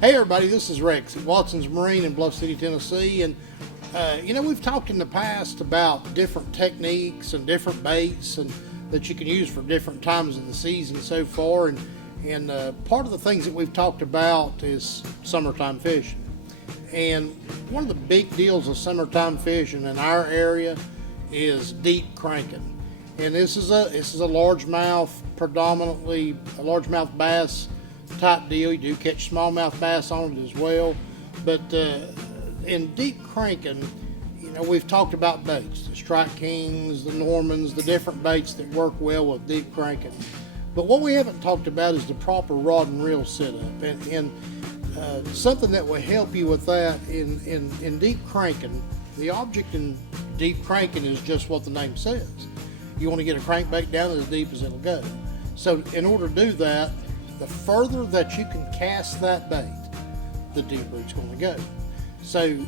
Hey everybody, this is Rex at Watson's Marine in Bluff City, Tennessee, and we've talked in the past about different techniques and different baits and that you can use for different times of the season so far, and part of the things that we've talked about is summertime fishing. And one of the big deals of summertime fishing in our area is deep cranking, and this is a largemouth, predominantly a largemouth bass type deal. You do catch smallmouth bass on it as well, but in deep cranking, we've talked about baits, the Strike Kings, the Normans, the different baits that work well with deep cranking. But what we haven't talked about is the proper rod and reel setup, and something that will help you with that in deep cranking. The object in deep cranking is just what the name says. You want to get a crankbait down as deep as it'll go. So in order to do that, the further that you can cast that bait, the deeper it's going to go. So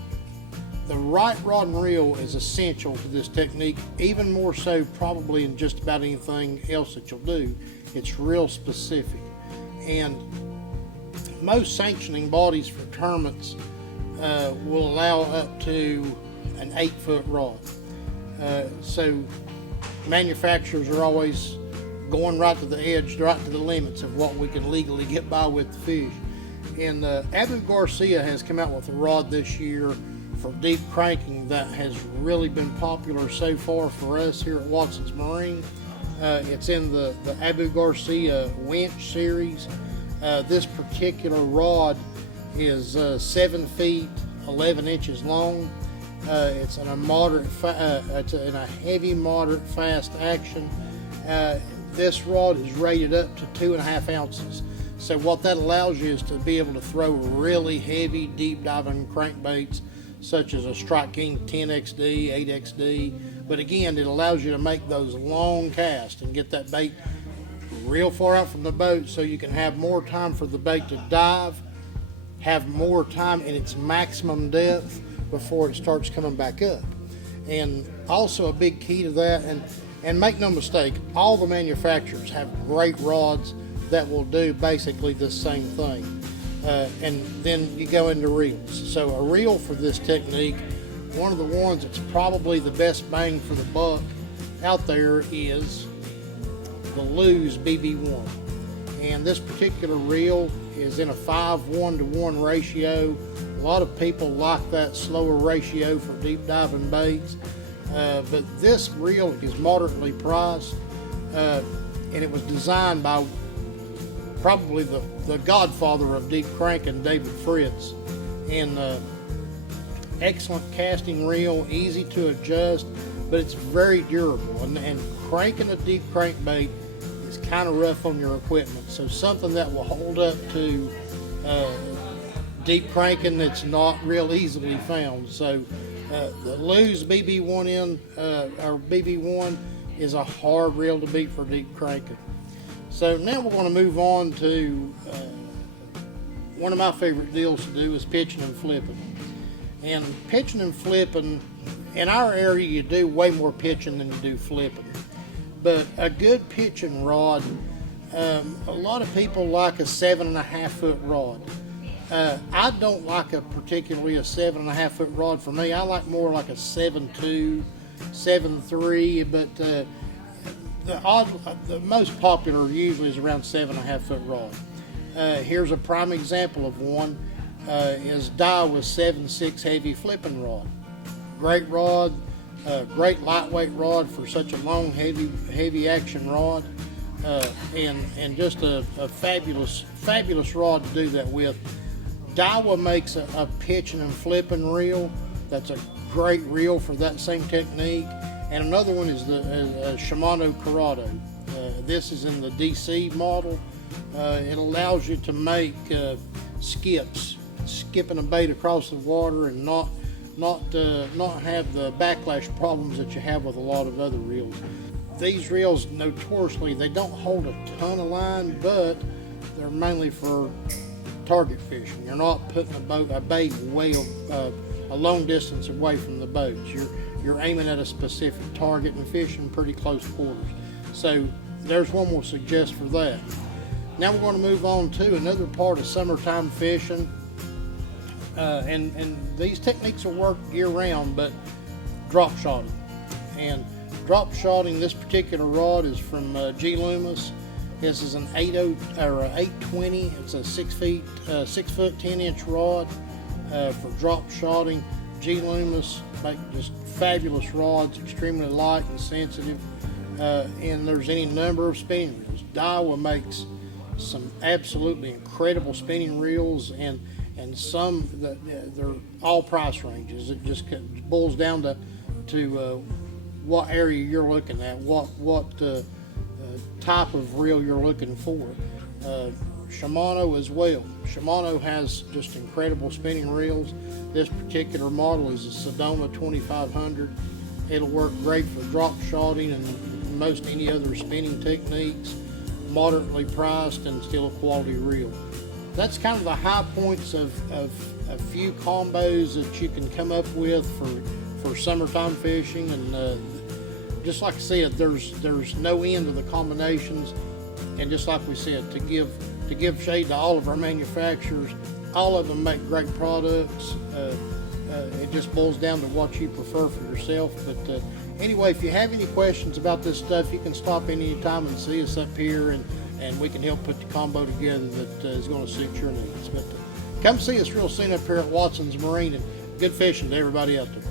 the right rod and reel is essential to this technique, even more so probably in just about anything else that you'll do. It's real specific. And most sanctioning bodies for tournaments will allow up to an 8-foot rod. So manufacturers are always going right to the edge, right to the limits of what we can legally get by with the fish. And Abu Garcia has come out with a rod this year for deep cranking that has really been popular so far for us here at Watson's Marine. It's in the Abu Garcia winch series. This particular rod is 7 feet 11 inches long. It's in a heavy, moderate, fast action. This rod is rated up to 2.5 ounces. So what that allows you is to be able to throw really heavy, deep diving crankbaits, such as a Strike King 10XD, 8XD. But again, it allows you to make those long casts and get that bait real far out from the boat, so you can have more time for the bait to dive, have more time in its maximum depth before it starts coming back up. And also a big key to that, and make no mistake, all the manufacturers have great rods that will do basically the same thing. And then you go into reels. So a reel for this technique, one of the ones that's probably the best bang for the buck out there is the Lew's BB1. And this particular reel is in a 5:1 ratio. A lot of people like that slower ratio for deep diving baits. But this reel is moderately priced, and it was designed by probably the godfather of deep cranking, David Fritz. And excellent casting reel, easy to adjust, but it's very durable. And cranking a deep crankbait is kind of rough on your equipment. So something that will hold up to deep cranking that's not real easily found. So the Lew's BB1 or BB1 is a hard reel to beat for deep cranking. So now we're going to move on to one of my favorite deals to do is pitching and flipping. And pitching and flipping, in our area you do way more pitching than you do flipping. But a good pitching rod, a lot of people like a 7.5-foot rod. I don't like particularly a 7.5-foot rod. For me, I like more like a 7.2, 7.3, but the most popular usually is around 7.5-foot rod. Here's a prime example of one, is Daiwa's 7.6 heavy flipping rod. Great rod, great lightweight rod for such a long, heavy action rod, and just a fabulous rod to do that with. Daiwa makes a pitching and flipping reel that's a great reel for that same technique. And another one is the Shimano Corrado. This is in the DC model. It allows you to make skipping a bait across the water and not have the backlash problems that you have with a lot of other reels. These reels, notoriously, they don't hold a ton of line, but they're mainly for target fishing. You're not putting a bait way a long distance away from the boat. You're aiming at a specific target and fishing pretty close quarters. So there's one we'll suggest for that. Now we're going to move on to another part of summertime fishing, and these techniques will work year round, but drop shotting. And drop shotting, this particular rod is from G. Loomis. This is an 820. It's a 6 foot 10 inch rod for drop shotting. G. Loomis make just fabulous rods, extremely light and sensitive. And there's any number of spinning reels. Daiwa makes some absolutely incredible spinning reels, and some that they're all price ranges. It just boils down to what area you're looking at, what type of reel you're looking for. Shimano as well. Shimano has just incredible spinning reels. This particular model is a Sedona 2500. It'll work great for drop shotting and most any other spinning techniques. Moderately priced and still a quality reel. That's kind of the high points of a few combos that you can come up with for summertime fishing. And just like I said, there's no end to the combinations. And just like we said, to give shade to all of our manufacturers, all of them make great products. It just boils down to what you prefer for yourself. But anyway, if you have any questions about this stuff, you can stop in any time and see us up here, and we can help put the combo together that is going to suit your needs. But come see us real soon up here at Watson's Marine, and good fishing to everybody out there.